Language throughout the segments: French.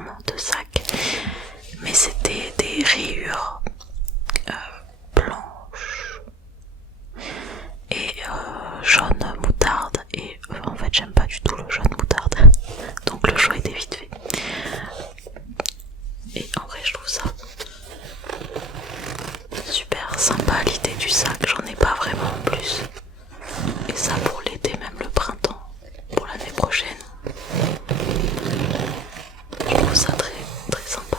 vraiment de sac, mais c'était des rayures blanches et jaune moutarde, et en fait j'aime pas du tout le jaune moutarde, donc le choix était vite fait. Et en vrai je trouve ça super sympa l'idée du sac, j'en ai pas vraiment en plus. Et ça pour l'été, même le printemps, pour l'année prochaine. Je trouve ça très très sympa.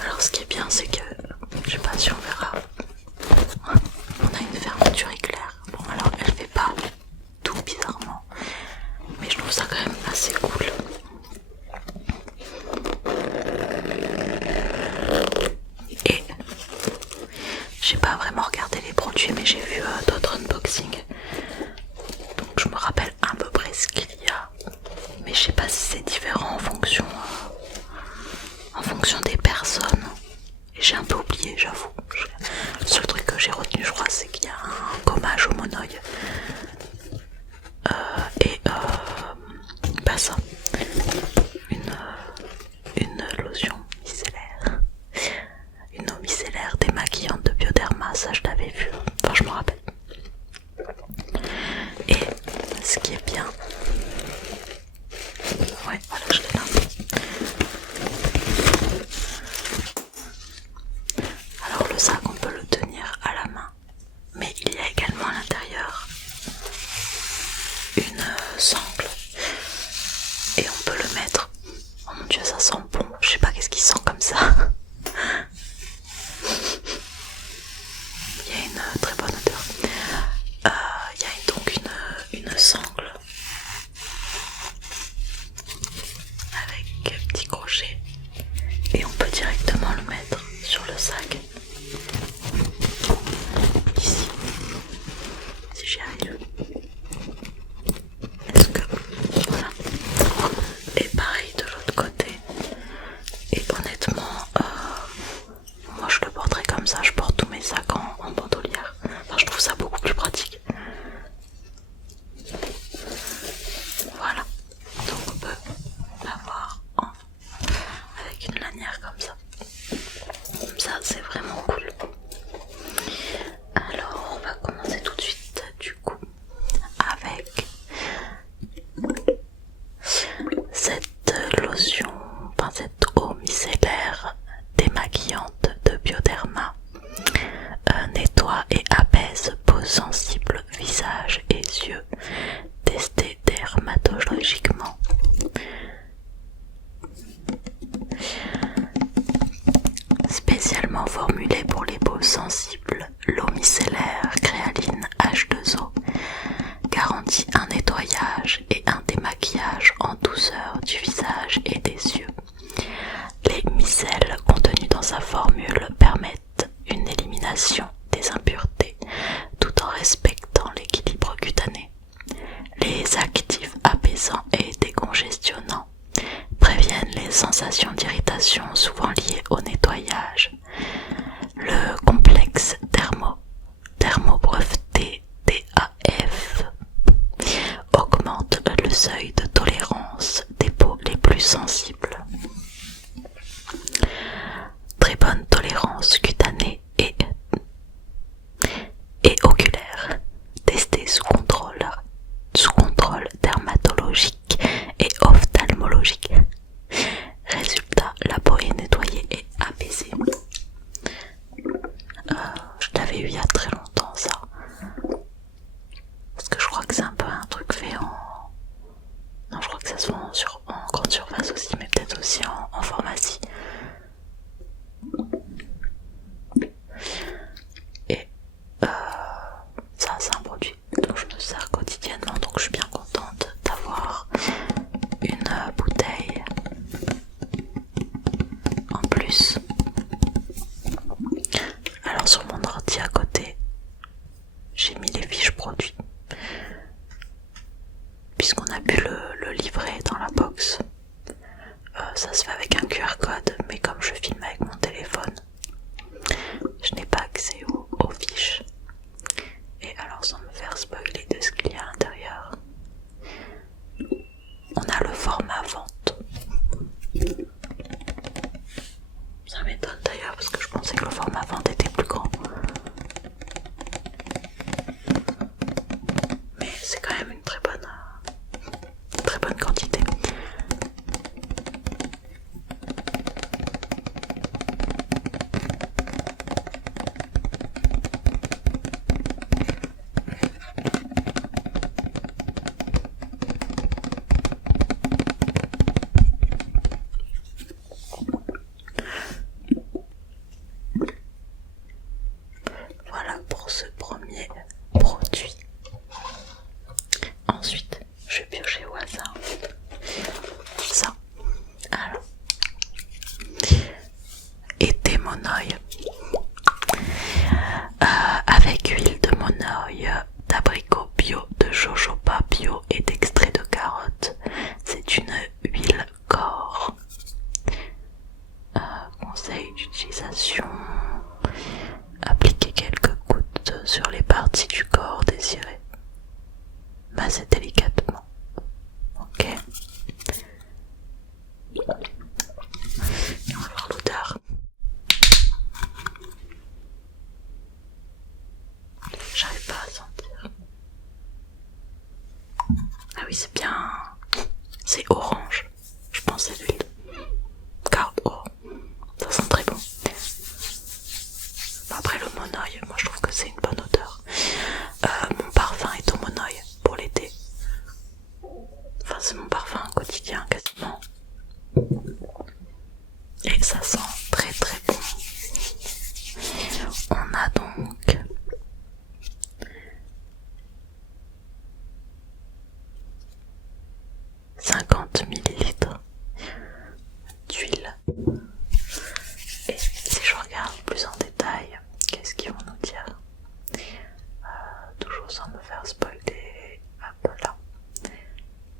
Alors ce qui est bien, c'est que, je sais pas si on verra, on a une fermeture éclair. Bon alors elle fait pas tout bizarrement, mais je trouve ça quand même assez cool. Et j'ai pas vraiment regardé les produits, mais j'ai vu d'autres unboxings, donc je me rappelle à peu près ce qu'il y a, mais je sais pas si c'est différent en fonction des personnes. Et j'ai un peu oublié, j'avoue. Le seul truc que j'ai retenu, je crois, c'est qu'il y a un gommage au monoï et pas ça, une lotion micellaire, une eau micellaire démaquillante de Bioderma. Ça je l'avais vu, enfin je me rappelle. Et ce qui est bien, ouais voilà, je l'ai là. Alors le sac, on peut le tenir à la main, mais il y a également à l'intérieur une sangle, et on peut le mettre. Oh mon dieu, ça sent bon, je sais pas qu'est-ce qui sent comme ça. Il y a une très bonne odeur. Il y a donc une sangle avec un petit crochet, et on peut directement le mettre sur le sac. Ici, si j'y arrive. Est-ce que... voilà. Et pareil de l'autre côté. Et honnêtement, moi je le porterai comme ça, je porte tous mes sacs en bandoulière. Enfin, je trouve ça beaucoup plus pratique. Voilà. Donc on peut l'avoir avec une lanière comme ça. Ça c'est vraiment cool. Alors on va commencer tout de suite du coup avec cette lotion, enfin cette eau micellaire démaquillante de Bioderma. Nettoie et apaise peau sensible, visage et yeux, testée dermatologiquement. Spécialement formulée pour les peaux sensibles, l'eau micellaire Créaline H2O garantit un nettoyage et un démaquillage en douceur du visage et des yeux. Les micelles contenues dans sa formule permettent une élimination des impuretés tout en respectant l'équilibre cutané. Les actifs apaisants et décongestionnants préviennent les sensations d'irritation souvent liées au nettoyage. Le complexe thermobreveté DAF augmente le seuil de tolérance des peaux les plus sensibles. Très bonne tolérance cutanée et oculaire, testée sous contrôle dermatologique et ophtalmologique. Résultat, la peau est nettoyée et apaisée. Je l'avais eu il y a très longtemps ça, parce que je crois que c'est un peu un truc fait Ensuite, je vais piocher au hasard. Ça. Alors. Été monoï. Avec huile de monoï, d'abricot bio, de jojoba bio et d'extrait de carotte. C'est une huile corps. Conseil d'utilisation. Appliquez quelques gouttes sur les parties du corps désirées. Massez délicatement. Ok. Et on va voir l'odeur. J'arrive pas à sentir. Ah oui, c'est bien. C'est orange. Je pense que c'est l'huile. Car oh, ça sent très bon. Après le monoï, moi je trouve que c'est une bonne odeur. Mon parfum est au monoï pour l'été. Enfin, c'est mon parfum quotidien quasiment. Et ça sent très très bon. On a donc ml d'huile. Et si je regarde plus en détail, qu'est-ce qu'ils vont nous dire? Toujours sans me faire spoiler. Hop là.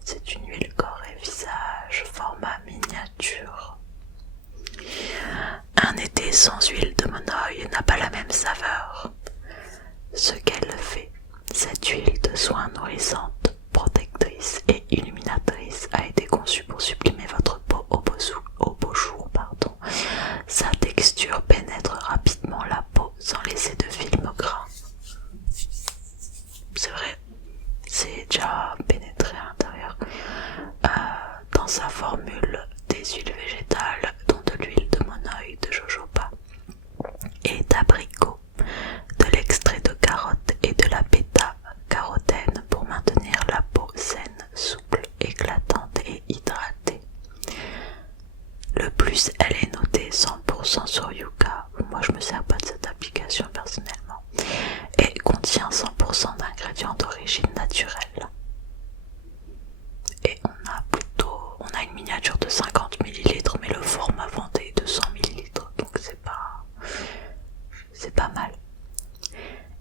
C'est une huile corps et visage, format miniature. Un été sans huile de monoï n'a pas la même saveur. Ce qu'elle fait, cette huile de soin nourrissante, protectrice et illuminatrice a été conçue pour sublimer votre peau au beau jour. Sa texture pénètre rapidement la peau sans laisser de film gras. C'est vrai, c'est déjà pénétré à l'intérieur. Dans sa formule, des huiles végétales, dont de l'huile de monoï, de jojoba et d'abricot, de l'extrait de carotte et de la bêta-carotène pour maintenir la peau saine, souple, éclatante et hydratée. Le plus, elle est notée 100% sur Yuka. Moi je me sers pas de cette application personnellement. Et contient 100% d'ingrédients d'origine naturelle. Et on a une miniature de 50 ml, mais le format venté est de 100 ml, donc c'est pas mal.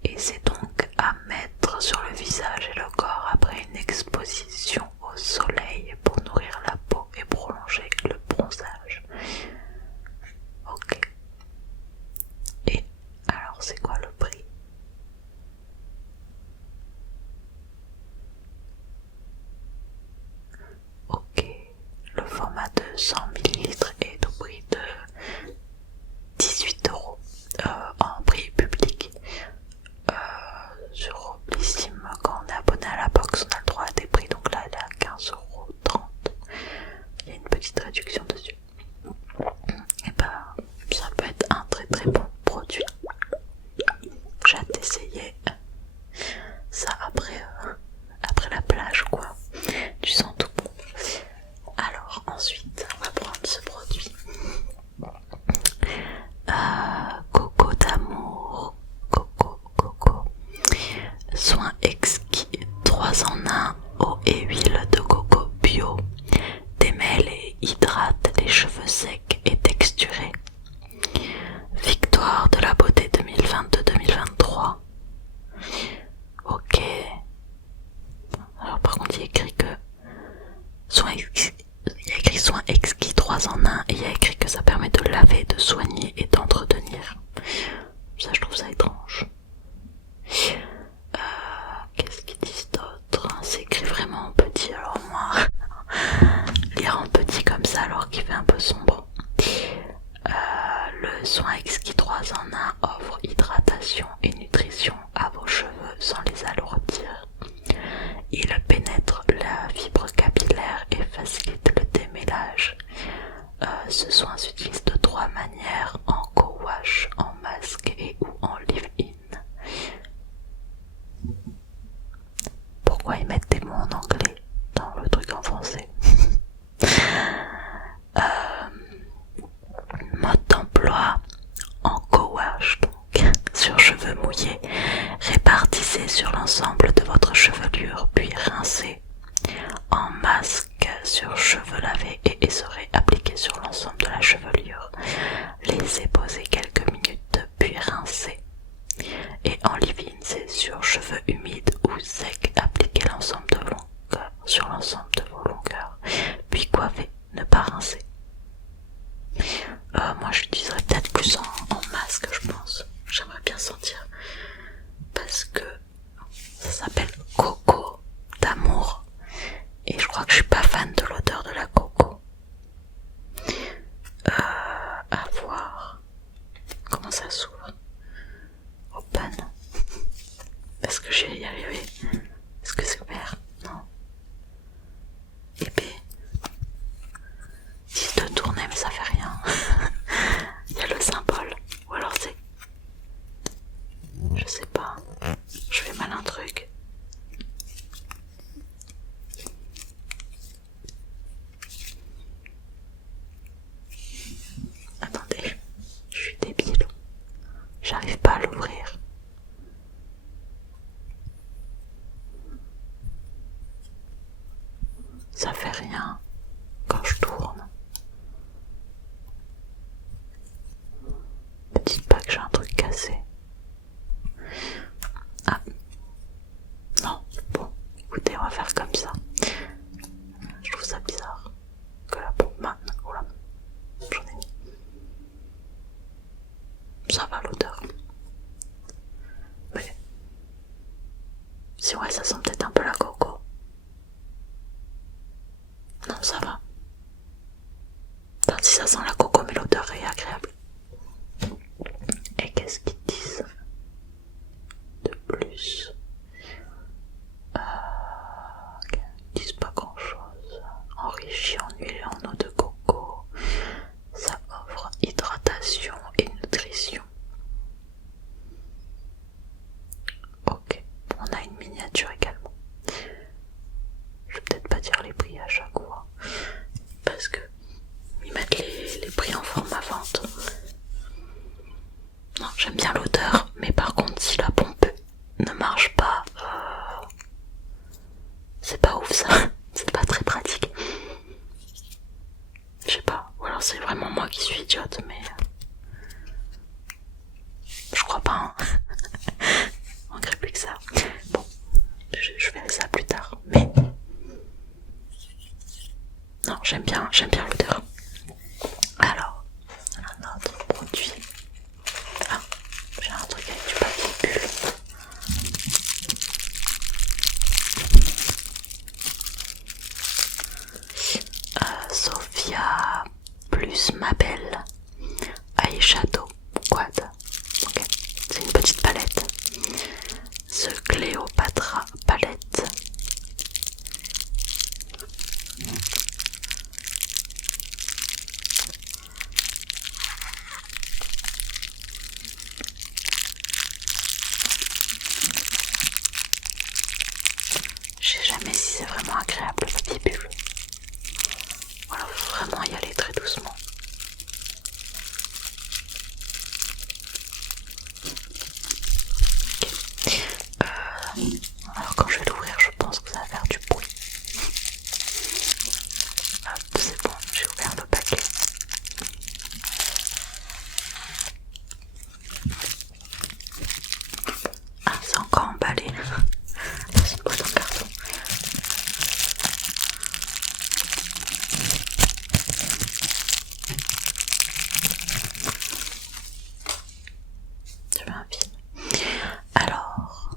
Et c'est donc à mettre sur le visage et le corps après une exposition au soleil pour nourrir la peau et prolonger le bronzage. Ok. Et alors c'est quoi le prix? Ok. Le format de 100 ml est au prix de 18 € en prix public. Sur Roblissime, quand on est abonné à la box, on a le droit à des prix, donc là elle est à 15,30 €. Il y a une petite réduction dessus. Et bah, ça peut être un très très bon produit. J'ai hâte d'essayer ça après la plage, quoi. Tu sens tout bon. Alors ensuite, on va prendre ce produit. Coco d'amour. Coco. Soin exquis, 3 en 1, eau et huile de coco bio. Démêle et hydrate les cheveux secs et texturés. Victoire de la beauté 2022-2023. Ok. Alors par contre il y a écrit que il y a écrit soin exquis 3 en 1 et il y a écrit que ça permet de laver, de soigner et d'entretenir. Ça je trouve ça étrange. Qu'est-ce qu'ils disent d'autre? C'est écrit vraiment en petit, alors moi lire en petit comme ça alors qu'il fait un peu sombre. Le soin exquis 3 en 1 offre hydratation et nutrition à vos cheveux sans les alourdir. Il pénètre la fibre capillaire et facilite le démêlage. Ce soin s'utilise de 3 manières: en co-wash, en masque et ou en leave-in. Pourquoi ils mettent des mots en anglais dans le truc en français? Mode d'emploi: en co-wash, s'appelle Coco d'amour. Et je crois que je suis pas fan de l'odeur de la coco. À voir. Comment ça s'ouvre? Open. Est-ce que je vais y arriver? Est-ce que c'est ouvert? Non. Épée. Si de tourner mais ça fait rien. Il y a le symbole. Ou alors c'est... Je sais pas. Je fais mal un truc. Attendez. Je suis débile. J'arrive pas à l'ouvrir. Ça fait rien quand je tourne. Ne dites pas que j'ai un truc cassé. Ah. Non, bon, écoutez, on va faire comme ça. Je trouve ça bizarre que la pompe maintenant. Oula, j'en ai mis. Ça va l'odeur. Mais si ouais, ça sent peut-être un peu la coco. Non, ça va. Enfin, si ça sent la coco, mais l'odeur est agréable. Et qu'est-ce qu'ils disent de plus? Ils disent pas grand chose. Enrichi en huile et en eau de coco. Ça offre hydratation et nutrition. Ok, on a une miniature également. Je vais peut-être pas dire les prix à chaque fois. Parce que ils mettent les prix en format vente. Non, j'aime bien l'odeur, mais par contre si la pompe ne marche pas, c'est pas ouf ça, c'est pas très pratique. Je sais pas, ou alors c'est vraiment moi qui suis idiote, mais je crois pas, hein. On crée plus que ça. Bon, je verrai ça plus tard, mais non, j'aime bien l'odeur. Alors, un autre produit. Ah, j'ai un truc avec du papier bulle. Sophia plus ma belle eyeshadow quad. Ok, c'est une petite palette. The Cléopatra palette. Je sais jamais si c'est vraiment agréable le papier bulle. Voilà, faut vraiment y aller très doucement. Okay. Alors quand je vais l'ouvrir, je pense que ça va faire du bruit. Hop, c'est bon, j'ai ouvert le paquet. Ah, c'est encore emballé. C'est une boîte en carton. Je veux un film. Alors,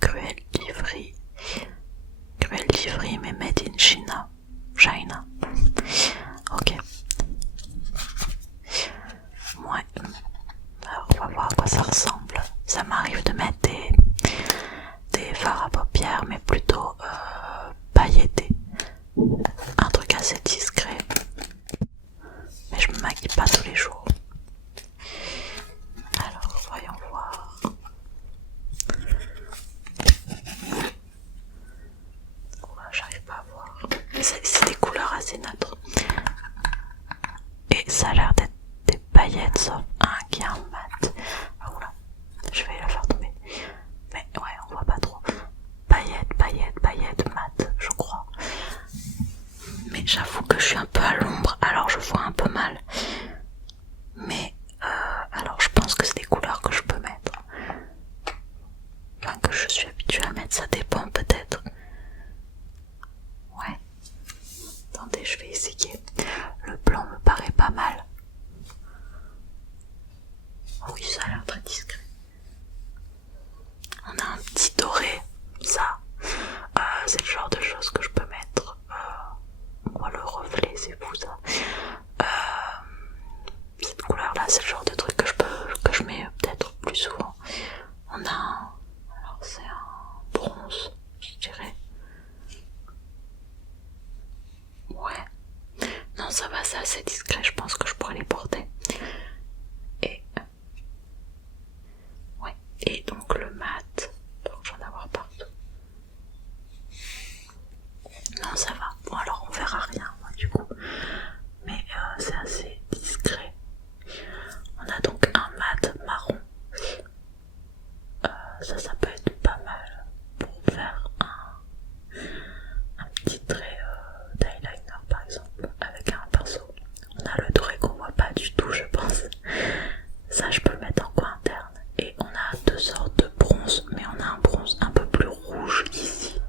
Cruel Livry, mais made in China. Ok. Ouais. Alors, on va voir à quoi ça ressemble. Ça m'arrive de mettre des fards à paupières, mais plutôt pailletés. Un truc assez discret. Mais je me maquille pas tous les jours. Alors, voyons voir. J'arrive pas à voir. C'est des couleurs assez neutres. Et ça a l'air d'être des paillettes, sauf un qui a un mat. Ah, oula, je vais la faire tomber. Mais ouais, on voit pas trop. Paillettes, mat, je crois. Mais j'avoue que je suis un peu à l'ombre, alors je vois un peu mal. Mais alors je pense que c'est des couleurs que je peux mettre. Enfin, que je suis habituée à mettre, ça dépend peut-être. Ouais. Attendez, je vais essayer. Le blanc me paraît pas mal. Oui, ça a l'air très discret. peut être pas mal pour faire un petit trait d'eyeliner par exemple avec un pinceau. On a le trait qu'on voit pas du tout je pense. Ça je peux le mettre en coin interne. Et on a deux sortes de bronze, mais on a un bronze un peu plus rouge ici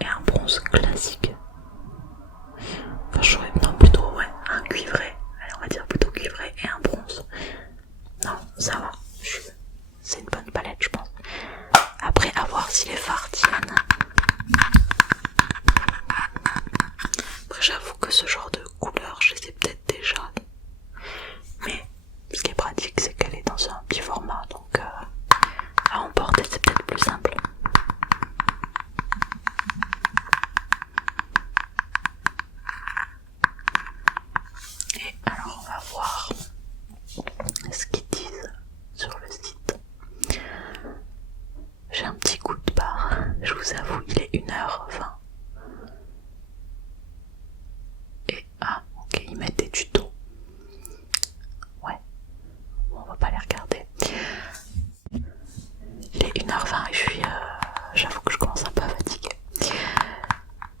et un bronze classique. Enfin non plutôt ouais, un cuivré. Allez on va dire plutôt cuivré et un bronze. Non ça va, c'est une bonne palette je pense. Après à voir si les fards tiennent. Après j'avoue que ce genre de couleur je les ai peut-être déjà. Mais ce qui est pratique c'est qu'elle est dans un petit format donc à emporter c'est peut-être plus simple. Et alors on va voir ce qu'ils disent sur le site. J'ai un petit coup de barre, je vous avoue il est 1h20. Et ah ok ils mettent des tutos. Ouais, bon, on va pas les regarder. Il est 1h20 et j'avoue que je commence un peu à fatiguer.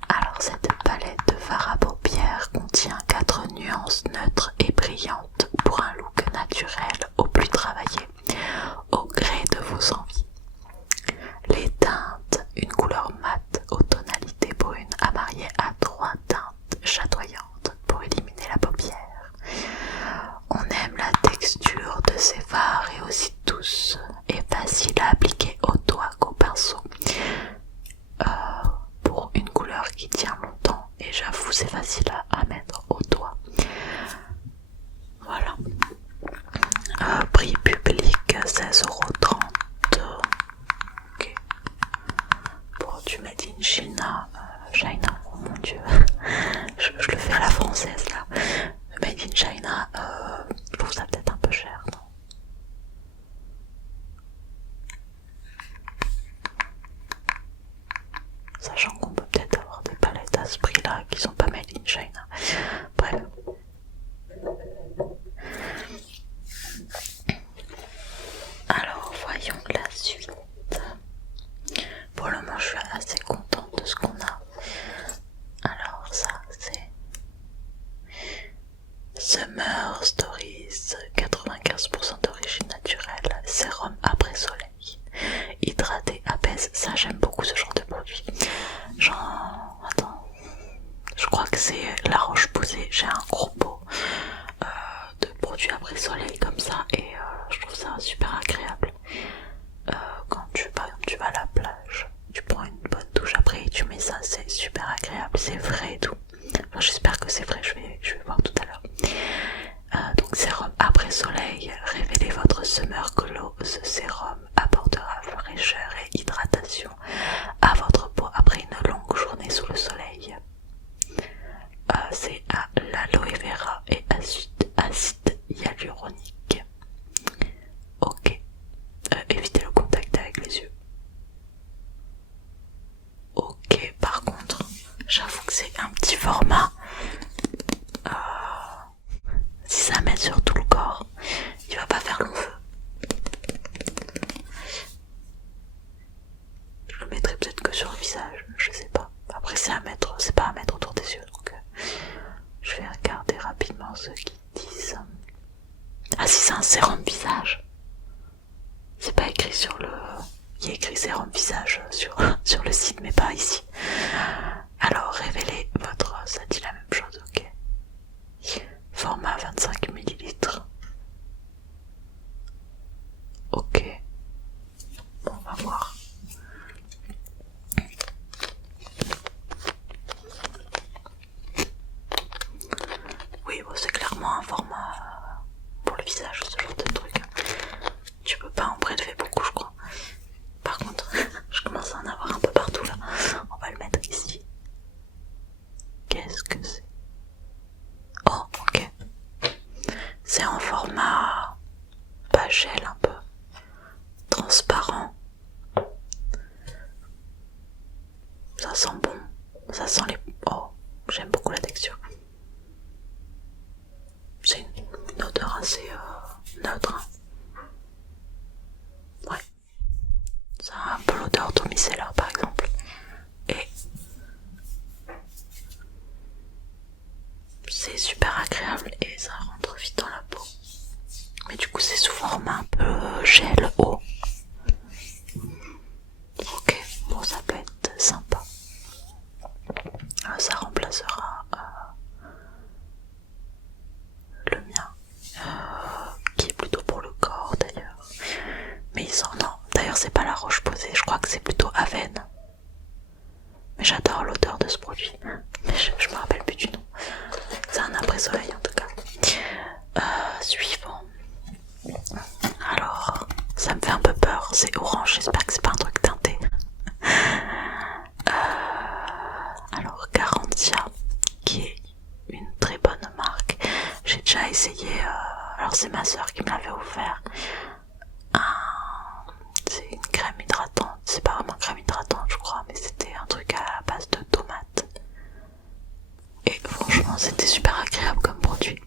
Alors cette palette de fard à paupières contient 4 nuances neutres et brillantes pour un look naturel au plus travaillé, au gré de vos envies. Les teintes, une couleur mate aux tonalités brunes à marier à 3 teintes chatoyantes pour éliminer la paupière. On aime la texture de ces fards et aussi douce et facile à appliquer au doigt qu'au pinceau. Pour une couleur qui tient longtemps et j'avoue c'est facile à mettre au doigt. Voilà. Prix public 16,30 €. Ok. Pour du Made in China, China, oh mon dieu, je le fais à la française là. Made in China, je trouve ça peut-être un peu cher, non? Sachant qu'on peut peut-être avoir des palettes à ce prix-là qui sont pas Made in China. Bref. Alors voyons la suite. Pour le moment je suis assez contente de ce qu'on a. Alors ça c'est Summer Stories, 95% d'origine naturelle, sérum après soleil, hydraté, apaise. Ça j'aime beaucoup ce genre de produit. Attends, je crois que c'est La Roche-Posay. J'ai un gros pot de produits après soleil comme ça et je trouve ça super agréable. Quand par exemple tu vas à la plage, tu prends une bonne douche après et tu mets ça, c'est super agréable, c'est frais et tout. Enfin, j'espère que c'est frais, je vais voir tout à l'heure. Donc sérum après soleil, révélez votre summer glow. Ce sérum apportera fraîcheur et hydratation à votre peau après une longue journée sous le soleil. C'est à l'aloe vera et acide hyaluronique. Ok. Évitez le contact avec les yeux. Ok, par contre, j'avoue que c'est un petit format. Si ça met sur tout le corps, il va pas faire long feu. Je le mettrai peut-être que sur le visage, je sais pas. Après c'est pas à mettre autour des yeux, donc je vais regarder rapidement ce qu'ils disent. Ah si c'est un sérum visage. C'est pas écrit sur le... Il y a écrit sérum visage sur le site mais pas ici. Alors révélez votre... Ça dit la même chose, ok. Format 25 ml. Ok. Bon, on va voir. Oui, bon, c'est clairement un format pour le visage, ce genre de truc. Tu peux pas en prélever beaucoup, je crois. Par contre, je commence à en avoir un peu partout là. On va le mettre ici. Qu'est-ce que c'est? Oh, ok. C'est en format pas gel, un peu transparent. Ça sent bon. Ça sent les... Oh, j'aime beaucoup la texture. C'est une odeur assez neutre. Ouais. Ça un peu l'odeur d'eau micellaire par exemple. Et c'est super agréable et ça rentre vite dans la peau. Mais du coup c'est sous format un peu gel eau. Ok, bon ça peut être sympa. Ça remplacera le mien, qui est plutôt pour le corps d'ailleurs. Mais il sent, non, d'ailleurs c'est pas la Roche-Posay, je crois que c'est plutôt Avène. Mais j'adore l'odeur de ce produit. Mais je me rappelle plus du nom. C'est un après-soleil en tout cas. Suivant. Alors, ça me fait un peu peur, c'est orange, j'espère que c'est pas un truc teinté. Alors, Garantia, qui est une très bonne marque. J'ai déjà essayé, alors c'est ma soeur qui me l'avait offert. C'est une crème hydratante, c'est pas vraiment crème hydratante je crois, mais c'était un truc à base de tomates. Et franchement c'était super agréable comme produit.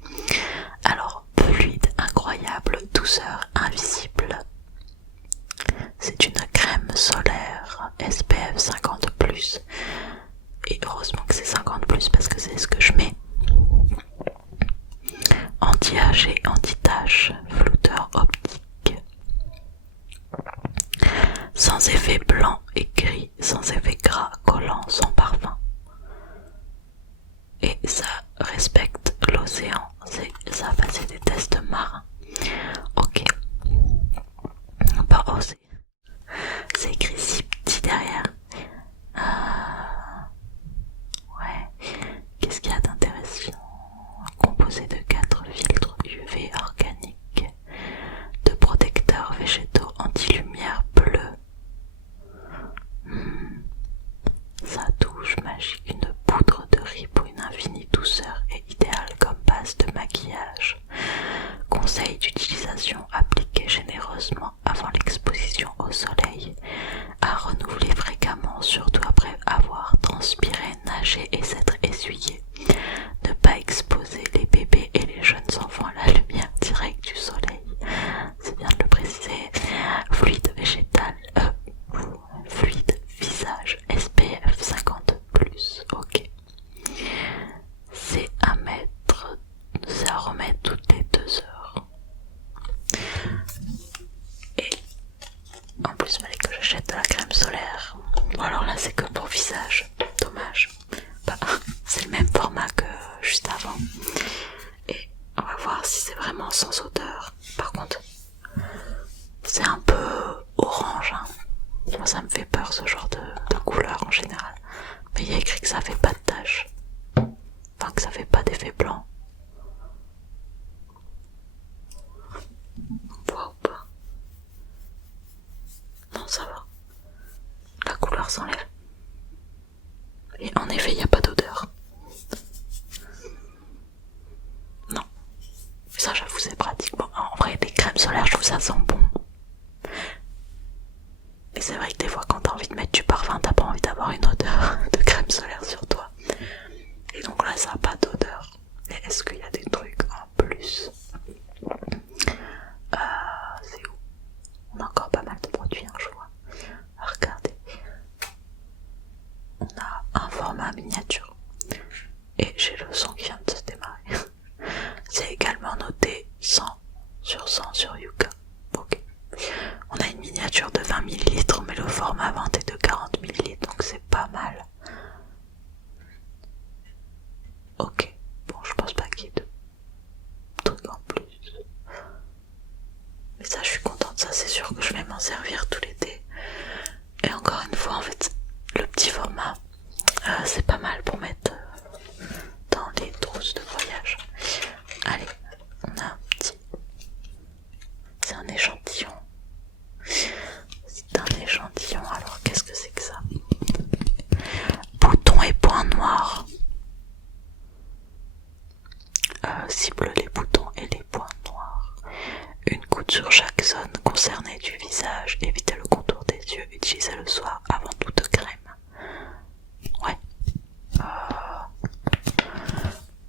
Alors, fluide, incroyable, douceur, invisible. C'est une crème solaire SPF 50+. Et heureusement que c'est 50+, parce que c'est ce que je mets. Anti-âge et anti-tache, flouteur optique. Sans effet blanc et gris, sans effet gras, collant, sans parfum. Et ça respecte l'océan, ça a passé des tests marins. Ok. Bah, oh, c'est écrit si petit derrière. Ouais. Qu'est-ce qu'il y a d'intéressant? Composé de 4 filtres UV organiques, de protecteurs végétaux anti-lumière bleue. Sa touche magique, une poudre de riz pour une infinie douceur et idéale comme base de maquillage. Conseil d'utilisation, appliqué généreusement avant l'exposition au soleil, à renouveler fréquemment, surtout après avoir transpiré, nagé et s'être essuyé. Ne pas exposer les bébés et les jeunes enfants à la lumière directe du soleil. C'est bien de le préciser. Fluide végétal, fluide visage SPF 50+. Ok. C'est à remettre toutes les 2 heures. Et en plus il fallait que j'achète de la crème solaire. Bon alors là c'est que pour visage, dommage. Bah, c'est le même format que juste avant. Et on va voir si c'est vraiment sans odeur. Par contre, c'est un peu orange, hein. Moi ça me fait peur ce genre de couleur en général. Mais il y a écrit que ça fait pas de taches. Enfin que ça fait pas d'effet blanc. On voit ou pas? Non, ça va. La couleur s'enlève. Et en effet il n'y a pas d'odeur. Non. Ça j'avoue c'est pratique. Bon, en vrai les crèmes solaires je trouve ça sent bon. Et c'est vrai que des fois quand t'as envie de mettre du parfum, t'as pas envie d'avoir une odeur de crème solaire sur toi. Et donc là ça a pas d'odeur. Mais est-ce qu'il y a des trucs en plus? C'est où? On a encore pas mal de produits, hein, je vois. Regardez. On a un format miniature. Et j'ai le son qui vient de se démarrer. C'est également noté 100/100 sur Yuka. Ok. On a une miniature de 20 ml, mais le format vente est de 40 ml, donc c'est pas mal. Ok. Bon, je pense pas qu'il y ait de trucs en plus. Mais ça, je suis contente, ça c'est sûr que je vais m'en servir tout l'été. Et encore une fois, en fait, le petit format, c'est pas mal pour mettre dans les trousses de voyage. Allez, on a un petit... C'est un échantillon. C'est un échantillon, alors qu'est-ce que c'est que ça? Boutons et points noirs. Cible les boutons et les points noirs. Une goutte sur chaque zone concernée du visage. Évitez le contour des yeux. Utilisez le soir avant toute crème. Ouais.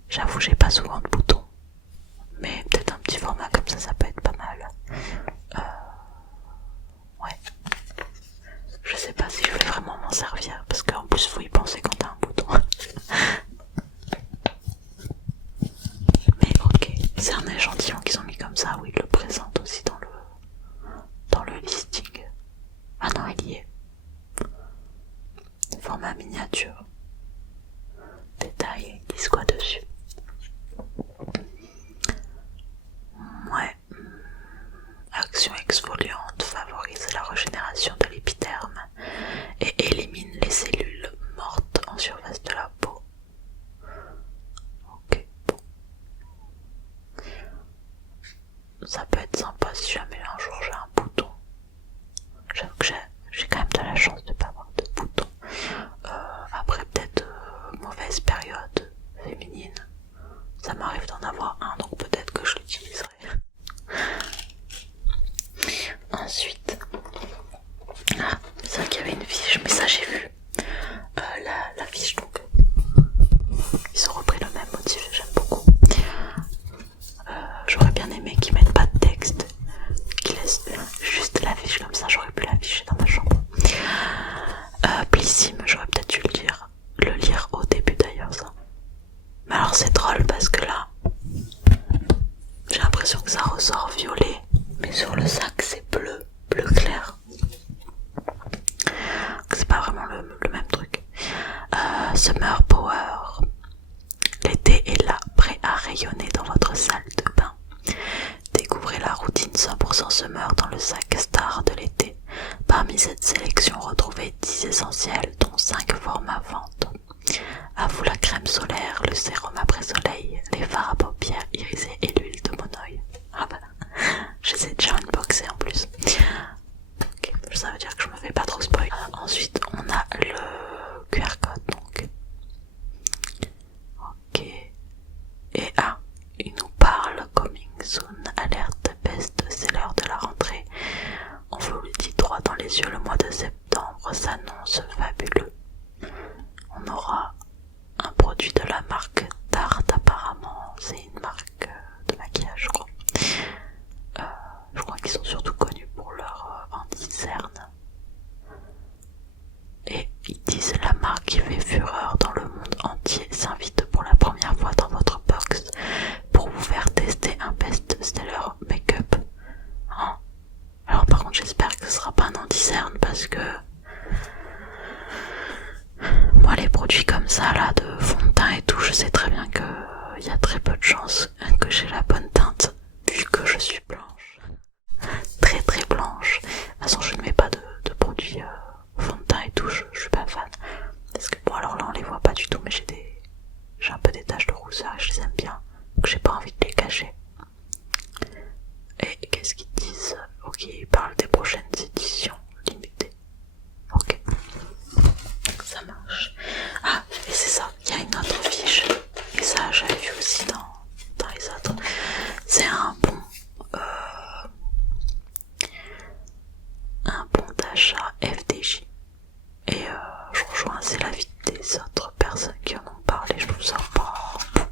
J'avoue j'ai pas souvent de boutons. Mais peut-être un petit format comme ça peut être pas mal. Ouais. m'en servir, parce qu'en plus faut y penser quand t'as un bouton. Mais ok, c'est un échantillon qu'ils ont mis comme ça, oui, ils le présentent aussi dans le listing. Ah non, il y est. Format miniature. Détail, ils disent quoi dessus? Ouais. Action exfoliante favorise la régénération de l'épiderme et élimine les cellules mortes en surface de la peau. Ok, bon. Ça peut être sympa si jamais un jour j'ai un bouton. J'avoue que j'ai quand même de la chance de ne pas avoir de bouton. Après peut-être mauvaise période féminine. Ça m'arrive d'en avoir un, donc peut-être que je l'utiliserai. Ensuite, c'est vrai qu'il y avait une fiche, mais ça j'ai vu. La fiche, donc ils ont repris le même motif, j'aime beaucoup. J'aurais bien aimé qu'ils mettent pas de texte, qu'ils laissent juste la fiche comme ça, j'aurais pu l'afficher dans ma chambre. Plissime, j'aurais peut-être dû le lire au début d'ailleurs ça. Mais alors c'est drôle parce que là, j'ai l'impression que ça ressort violet, mais sur le sac c'est bleu clair. C'est pas vraiment le même truc. Summer Power. L'été est là, prêt à rayonner dans votre salle de bain. Découvrez la routine 100% Summer dans le sac star de l'été. Parmi cette sélection, retrouvez 10 essentiels, dont 5 formats vente. À vous la crème solaire, le sérum après soleil, les fards à paupières irisés et l'huile de monoï. Ah bah, je les ai déjà unboxés en plus. Okay, ça veut dire que je me fais pas trop spoil. Ensuite, on a le QR code donc. Ok. Et il nous parle coming soon, alerte best-seller de la rentrée. On vous le dit droit dans les yeux, le mois de septembre s'annonce fabuleux. On aura un produit de la marque Tarte apparemment, c'est une marque de maquillage je crois. Je crois qu'ils sont surtout connus pour leur anti-cerne. Et ils disent la marque qui fait fureur dans le monde entier s'invite pour la première fois dans votre box pour vous faire tester un best-seller make-up. Hein? Alors par contre j'espère que ce sera pas un anti-cerne parce que moi les produits comme ça là de fond de teint et tout, je sais très bien que il y a très peu de chances que j'ai la bonne teinte vu que je suis blanche. Très très blanche. De toute façon je ne mets pas de produits fond de teint et tout, je suis pas fan. Parce que bon alors là on les voit pas du tout mais j'ai un peu des taches de rousseur et je les aime bien. Donc j'ai pas envie de les cacher. Et qu'est-ce qu'ils disent? Ok, ils parlent des prochaines éditions limitées. Ok. Ça marche. Ah, et c'est ça, il y a une autre fiche. Et ça j'avais vu aussi dans les autres. C'est un bon d'achat FDJ. Et je rejoins assez l'avis des autres personnes qui en ont parlé, je trouve ça pas bon.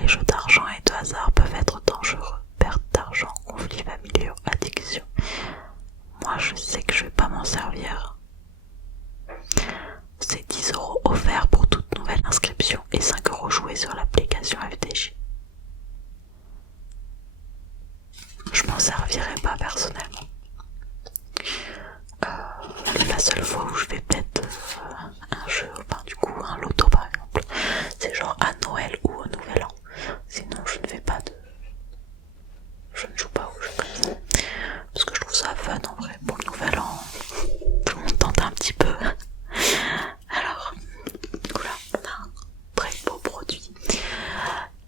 Les jeux d'argent et de hasard peuvent être dangereux. Perte d'argent, conflits familiaux, addiction. Moi je sais que je vais pas m'en servir. C'est 10 € offerts pour toute nouvelle inscription et 5 € joués sur l'application FDJ. Je m'en servirai pas personnellement. La seule fois où je vais peut-être un jeu, enfin du coup un loto par exemple, c'est genre à Noël ou au Nouvel An. Sinon je ne fais pas je ne joue pas au jeu comme ça. Parce que je trouve ça fun en vrai. Pour le Nouvel An, tout le monde tente un petit peu. Alors, oula, on a un très beau produit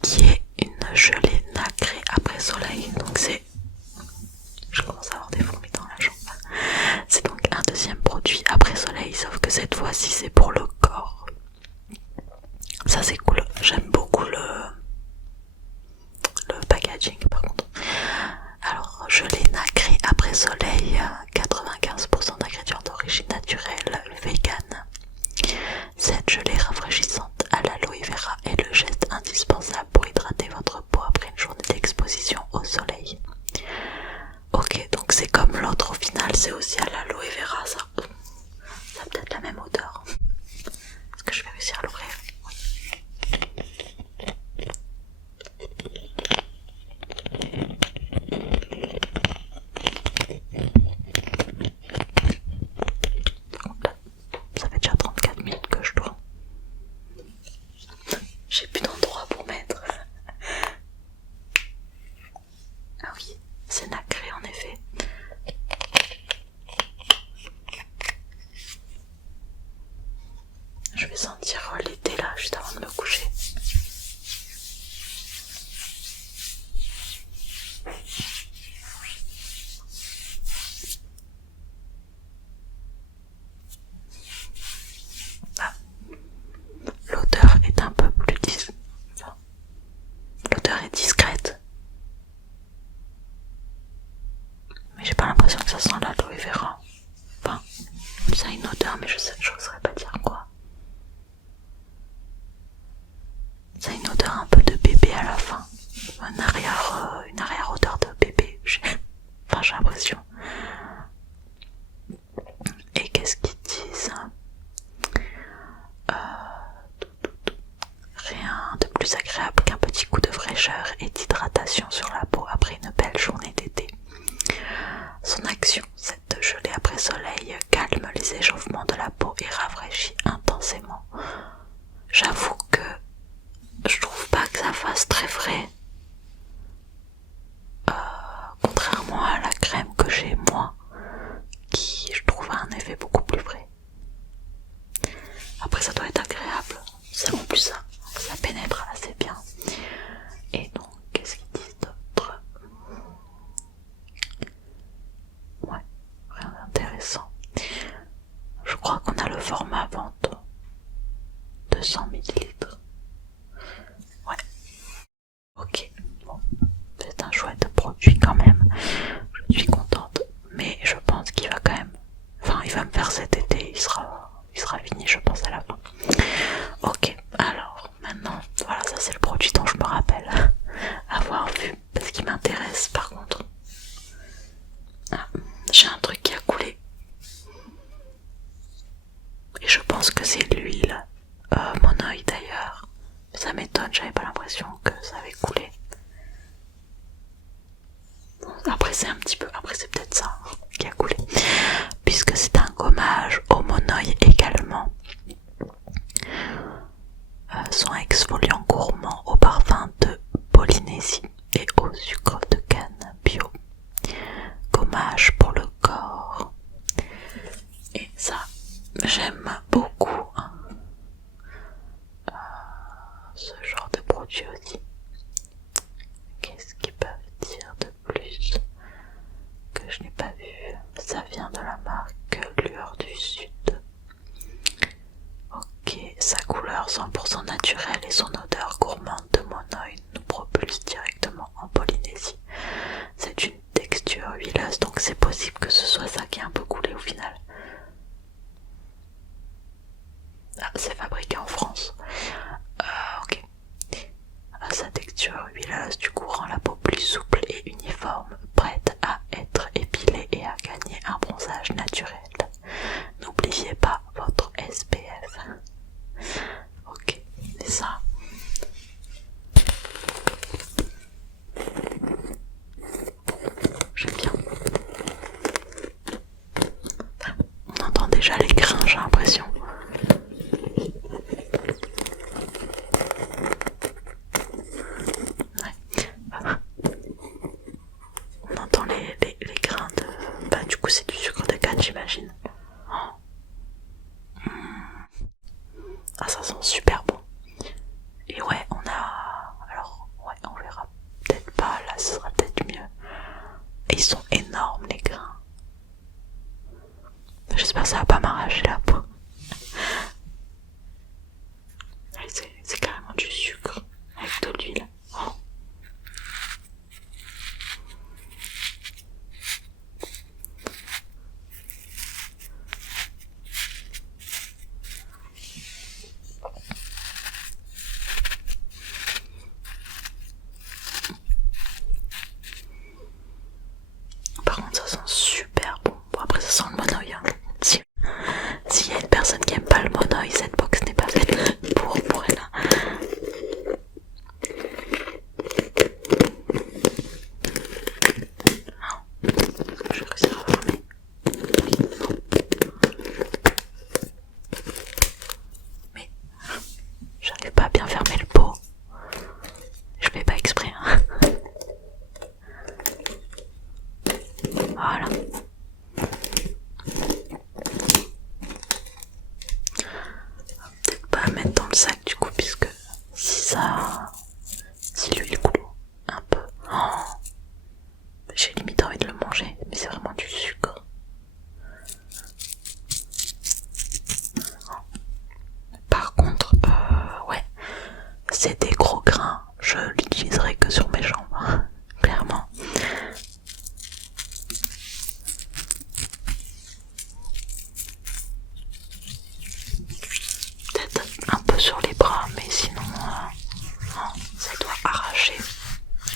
qui est une gelée nacrée après soleil. Donc je commence à avoir des fourmis dans la jambe. C'est donc un deuxième produit après soleil, sauf que cette fois-ci c'est pour le corps. Ça c'est cool, j'aime beaucoup le packaging par contre. Alors gelée nacrée après soleil, 95% d'ingrédients d'origine naturelle, vegan. Cette gelée rafraîchissante à l'aloe vera est le geste indispensable pour hydrater votre peau après une journée d'exposition au soleil. Ok, donc c'est comme l'autre au final, c'est aussi à l'aloe vera ça. crois qu'on a le format vente 200 millilitres. Ouais. Ok. Bon, c'est un chouette produit quand même. Je suis contente. Mais je pense qu'il va quand même... Enfin, il va me faire cet été. Il sera fini, je pense, à la fin. Ok. Alors, maintenant, voilà, ça c'est le produit dont je me rappelle avoir vu. Parce qu'il m'intéresse, par contre. Ah, j'ai un truc qui a coulé. Et je pense que c'est l'huile mon œil d'ailleurs. Ça m'étonne, j'avais pas l'impression que ça avait coulé. Bon, après c'est peut-être ça qui a coulé. Puisque c'est un gommage au monoï également. Son exfoliant gourmand au parfum de Polynésie et au sucre de canne bio. Gommage pour le corps. Et ça, j'aime beaucoup ce genre de produit aussi. Qu'est-ce qu'ils peuvent dire de plus que je n'ai pas vu? Ça vient de la marque Lueur du Sud. Ok, sa couleur 100% naturelle et son odeur gourmande de monoï nous propulse directement en Polynésie. C'est une texture huileuse, donc c'est possible que ce soit ça qui est un peu coulé au final. Ah, c'est fabriqué en France. Ok. Sa texture huileuse du coup rend la peau plus souple et uniforme, prête à être épilée et à gagner un bronzage naturel. N'oubliez pas votre SPF. Ok, et ça. J'aime bien. On entend déjà les grains, j'ai l'impression. On entend les grains de... Bah du coup c'est du sucre de canne j'imagine. Ah ça sent super bon. Et ouais on a... Alors ouais on verra peut-être pas, là ce sera peut-être mieux. Et ils sont énormes les grains. J'espère que ça va pas m'arracher la peau. C'est carrément du sucre avec de l'huile. Oh. Par contre ça sent super bon. Bon après ça sent le monoï hein. S'il y a une personne qui aime pas le monoï, cette box n'est pas faite pour elle. Je vais réussir à fermer. Mais j'arrive pas à bien fermer le pot. Je fais pas exprès hein. Voilà. Peut-être pas à mettre dans le sac du coup puisque si l'huile coule un peu, j'ai limite envie de le manger, mais c'est vraiment du sucre. Par contre, ouais, c'est des gros grains, je l'utiliserai que sur mes jambes, clairement. Peut-être un peu sur les bras, mais sinon, ça doit arracher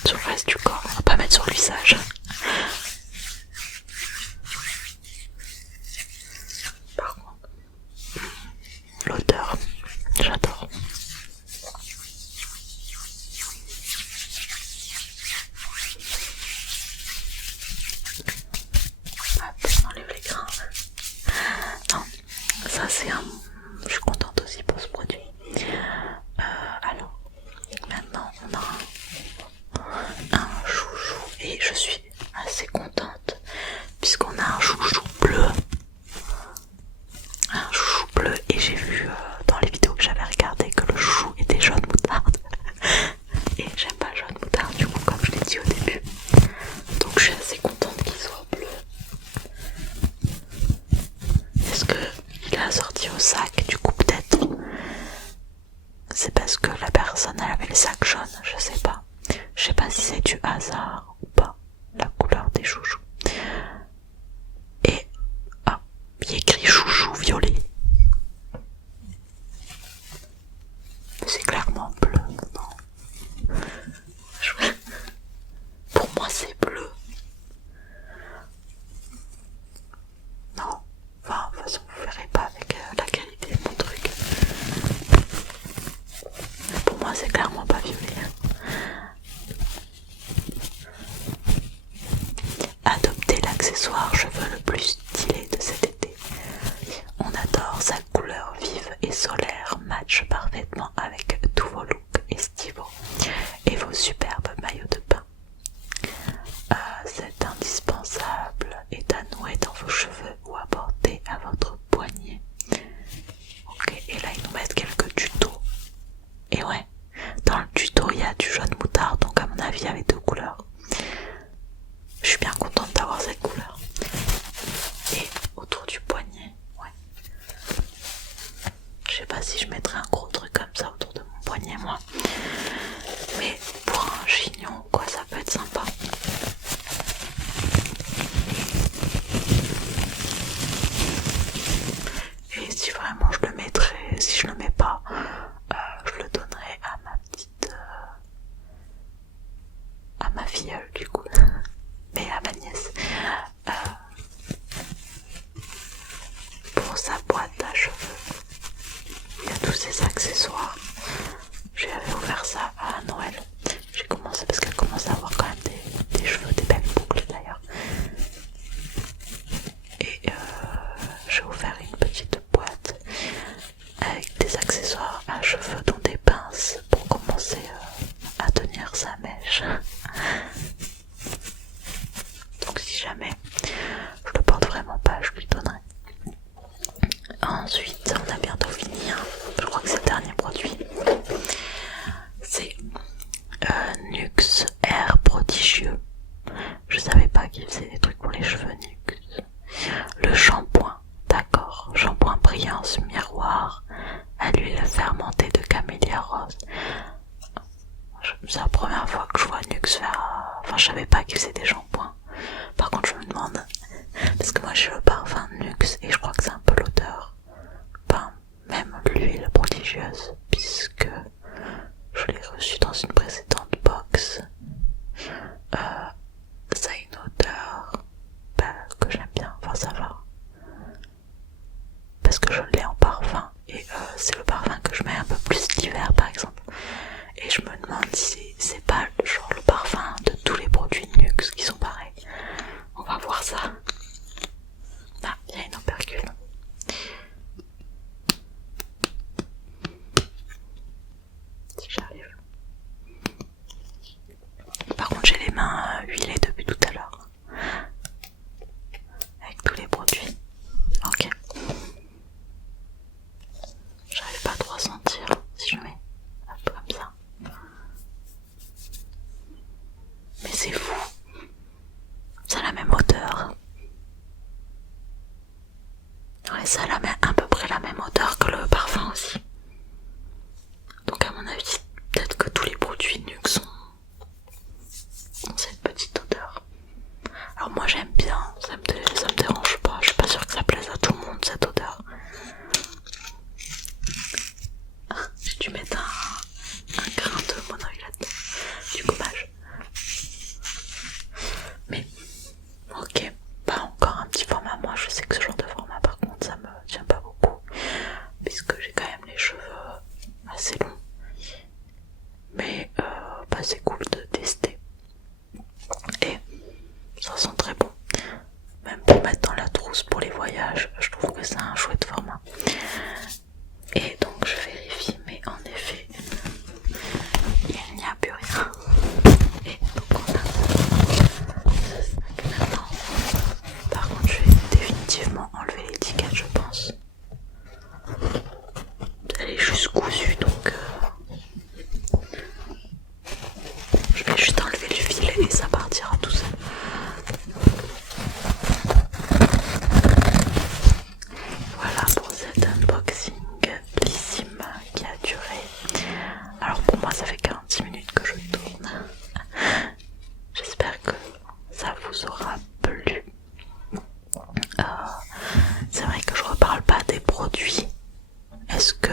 sur le reste du corps. On va pas mettre sur le visage. Par contre, l'odeur, j'adore. Hop, on enlève les grains. Non, ça c'est un... Je suis contente aussi pour ce produit. Alors, maintenant on a un chouchou et je suis assez contente puisqu'on a un chouchou bleu. Un chouchou bleu et j'ai vu dans les vidéos que j'avais regardé que le chouchou était jaune moutarde. Et j'aime pas le jaune moutarde du coup comme je l'ai dit au début. Donc je suis assez contente qu'il soit bleu. sac, du coup peut-être c'est parce que la personne elle avait le sac jaune, je sais pas. Je sais pas si c'est du hasard ou pas, la couleur des chouchous. Et il y a écrit chouchou violet. C'est clairement bleu, non? Pour moi c'est bleu. Non, enfin de toute façon vous verrez pas avec la qualité de mon truc. Pour moi c'est clairement pas violet. Adoptez l'accessoire cheveux le plus stylé de cet été. On adore sa couleur vive et solaire, match parfaitement avec tous vos looks estivaux et vos superbes maillots de bain. C'est indispensable est à nouer dans vos cheveux ou à porter à votre poignet. Ok, et là ils nous mettent quelques tutos. Et ouais, dans le tuto il y a du jaune moutarde, donc à mon avis il y avait deux couleurs. Je suis bien contente d'avoir cette couleur. Et autour du poignet, ouais. Je sais pas si je mettrais un gros truc comme ça autour de mon poignet moi. Mais pour un chignon quoi, ça peut être sympa. Et si vraiment je le mettrais, si je le mets pas, je le donnerai à ma petite... à ma filleule du coup. Mais à ma nièce. Pour sa boîte à cheveux. Il y a tous ces accessoires. J'avais ouvert ça à Noël. J'ai commencé parce qu'elle commence à avoir quand même des cheveux, des belles boucles d'ailleurs. Et j'ai ouvert une petite boîte avec des accessoires à cheveux dont des pinces pour commencer à tenir sa mèche. Donc si jamais je le porte vraiment pas, je lui donnerai. Ensuite, on a bientôt fini, hein. Je crois que c'est le dernier produit. C'est Nuxe Air Prodigieux. Je savais pas qu'il faisait des trucs pour les cheveux Nuxe. Le shampoing, d'accord. Shampoing brillance miroir à l'huile fermentée de camélia rose. C'est la première fois que je vois Nuxe faire... Enfin, je savais pas qu'il faisait des shampoings. Par contre, je me demande... Parce que moi, j'ai le parfum Nuxe et je crois que c'est un peu l'odeur. Enfin, même l'huile prodigieuse, puisque je l'ai reçu dans une précédente box. Ça a une odeur que j'aime bien, enfin ça va. Parce que je l'ai en parfum et c'est le parfum que je mets un peu plus l'hiver par exemple. Et je me demande si c'est pas genre le parfum de tous les produits Nuxe qui sont pareils. On va voir ça. Ah, il y a une opercule. Si j'arrive. Par contre j'ai les mains huilées depuis tout à l'heure. Avec tous les produits. Ok. J'arrive pas trop à sentir si je mets un peu comme ça. Mais c'est fou. Ça a la même odeur. Ouais, ça a à peu près la même odeur que le parfum aussi. Donc à mon avis, peut-être que tous les produits Nuxe ont cette petite odeur. Alors moi j'aime bien, ça me dérange pas. Je suis pas sûre que ça plaise à tout le monde cette odeur. J'ai dû mettre un grain de mon oeil là-dedans. Du gommage. Mais ok, pas encore un petit format. Moi je sais que ce genre de format par contre ça me tient pas beaucoup, puisque j'ai quand même les cheveux assez longs. Mais bah, c'est cool de tester. Et ça sent très bon. Même pour mettre dans la trousse pour les voyages, je trouve que c'est un chouette format. Et donc je vérifie, mais en effet, il n'y a plus rien. Et donc on a maintenant. Par contre, je vais définitivement enlever l'étiquette, je pense. Elle est juste cousue, donc je vais juste enlever le fil et ça partira tout seul. produit, est-ce que